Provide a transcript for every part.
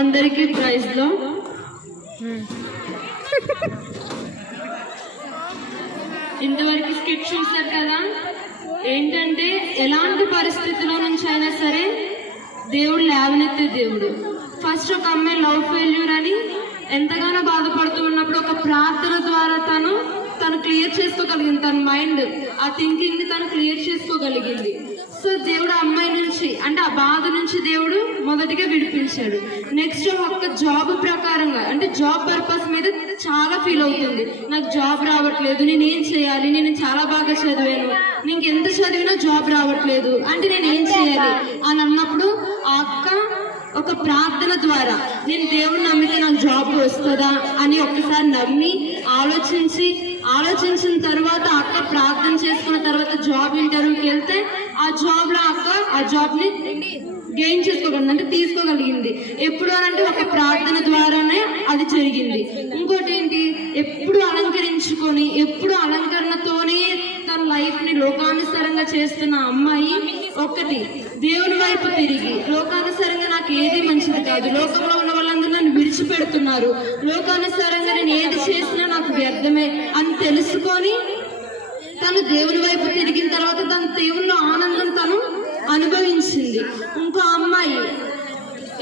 అందరికీ ప్రైజ్ లో ఇంతవరకు స్కిట్ చూసారు కదా. ఏంటంటే ఎలాంటి పరిస్థితుల్లో నుంచి అయినా సరే దేవుడు లేవనెత్తే దేవుడు. ఫస్ట్ ఒక అమ్మాయి లవ్ ఫెయిల్యూర్ అని ఎంతగానో బాధపడుతూ ఉన్నప్పుడు ఒక ప్రార్థన ద్వారా తను క్లియర్ చేసుకోగలిగింది. తన మైండ్ ఆ థింకింగ్ ని తను క్లియర్ చేసుకోగలిగింది. సో దేవుడు ఆ అమ్మాయి నుంచి అంటే ఆ బాధ నుంచి దేవుడు మొదటిగా విడిపించాడు. నెక్స్ట్ ఒక్క జాబ్ ప్రకారంగా అంటే జాబ్ పర్పస్ మీద చాలా ఫీల్ అవుతుంది. నాకు జాబ్ రావట్లేదు, నేనేం చేయాలి, నేను చాలా బాగా చదివాను, నీకు ఎంత చదివినా జాబ్ రావట్లేదు అంటే నేనేం చేయాలి అని అన్నప్పుడు ఆ అక్క ఒక ప్రార్థన ద్వారా నేను దేవుడిని నమ్మితే నాకు జాబ్ వస్తుందా అని ఒక్కసారి నమ్మి ఆలోచించిన తర్వాత అక్క ప్రార్థన చేసుకున్న తర్వాత జాబ్ ఇంటర్వ్యూకి వెళ్తే ఆ జాబ్ లో అక్క ఆ జాబ్ ని గెయిన్ చేసుకోగలిగింది, అంటే తీసుకోగలిగింది. ఎప్పుడు అనంటే ఒక ప్రార్థన ద్వారానే అది జరిగింది. ఇంకోటి ఏంటి, ఎప్పుడు అలంకరించుకొని ఎప్పుడు అలంకరణతోనే తన లైఫ్ ని లోకానుసారంగా చేస్తున్న అమ్మాయి ఒక్కటి దేవుని వైపు తిరిగి లోకానుసారంగా నాకు ఏది మంచిది కాదు, లోకంలో ఉన్న వాళ్ళందరూ నన్ను విడిచిపెడుతున్నారు, లోకానుసారంగా నేను ఏది చేసినా నాకు వ్యర్థమే అని తెలుసుకొని తను దేవుని వైపు తిరిగిన తర్వాత తన దేవునిలో ఆనందం తను అనుభవించింది. ఇంకో అమ్మాయి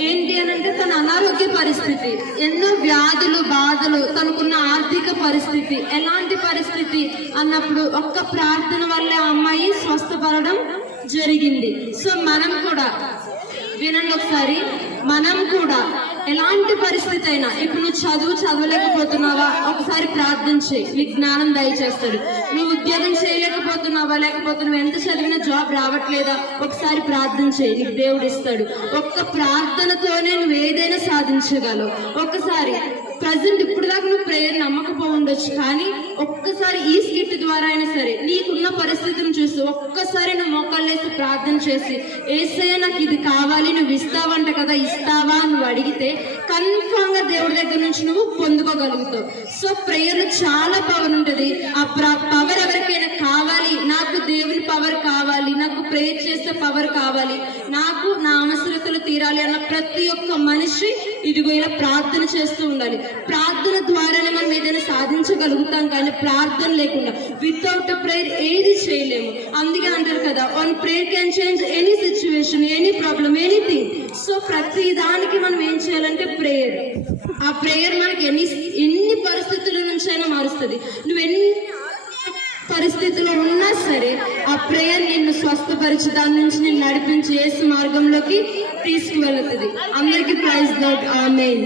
ఏంటి అని అంటే తన అనారోగ్య పరిస్థితి, ఎన్నో వ్యాధులు బాధలు, తనకున్న ఆర్థిక పరిస్థితి ఎలాంటి పరిస్థితి అన్నప్పుడు ఒక్క ప్రార్థన వల్లే ఆ అమ్మాయి స్వస్థపడడం జరిగింది. సో మనం కూడా వినండి ఒకసారి, మనం కూడా ఎలాంటి పరిస్థితి అయినా, ఇప్పుడు నువ్వు చదవలేకపోతున్నావా ఒకసారి ప్రార్థన చేయి, నీకు జ్ఞానం దయచేస్తాడు. నువ్వు ఉద్యోగం చేయలేకపోతున్నావా, లేకపోతే నువ్వు ఎంత చదివినా జాబ్ రావట్లేదా ఒకసారి ప్రార్థన చేయి, నీకు దేవుడు ఇస్తాడు. ఒక్క ప్రార్థనతోనే నువ్వు ఏదైనా సాధించగలవు. ఒక్కసారి ప్రజెంట్ ఇప్పుడు దాకా నువ్వు ప్రేయర్ నమ్మకపోవచ్చు, కానీ ఒక్కసారి ఈ స్కిట్ ద్వారా అయినా సరే నీకున్న పరిస్థితిని చూసి ఒక్కసారి నువ్వు మోకాళ్ళేసి ప్రార్థన చేసి ఏసయ్య నాకు ఇది కావాలి, నువ్వు ఇస్తావంట కదా, ఇస్తావా నువ్వు అడిగితే కన్ఫామ్ గా దేవుడి దగ్గర నుంచి నువ్వు పొందుకోగలుగుతావు. సో ప్రేయర్ లో చాలా పవర్ ఉంటుంది. ఆ పవర్ ఎవరికైనా కావాలి, నాకు దేవుని పవర్ కావాలి, నాకు ప్రేయర్ చేస్తే పవర్ కావాలి, నాకు నా అవసరతలు తీరాలి అన్న ప్రతి ఒక్క మనిషి ఇదిగో ఇలా ప్రార్థన చేస్తూ ఉండాలి. ప్రార్థన ద్వారానే మనం ఏదైనా సాధించగలుగుతాం, కానీ ప్రార్థన లేకుండా వితౌట్ ప్రేయర్ ఏది చేయలేము. అందుకే అంటారు కదా, one prayer can change any situation, any problem, anything. So ప్రతి దానికి మనం ఏం చేయాలంటే ప్రేయర్. ఆ ప్రేయర్ మనకి ఎన్ని పరిస్థితుల నుంచి అయినా మారుస్తుంది. నువ్వు ఎన్ని పరిస్థితుల్లో ఉన్నా సరే ఆ ప్రేయర్ నిన్ను స్వస్థపరిచి దాని నుంచి నిన్ను నడిపించి యేసు మార్గంలోకి తీసుకువెళుతుంది. అందరికీ ప్రైజ్ లార్డ్. ఆమేన్.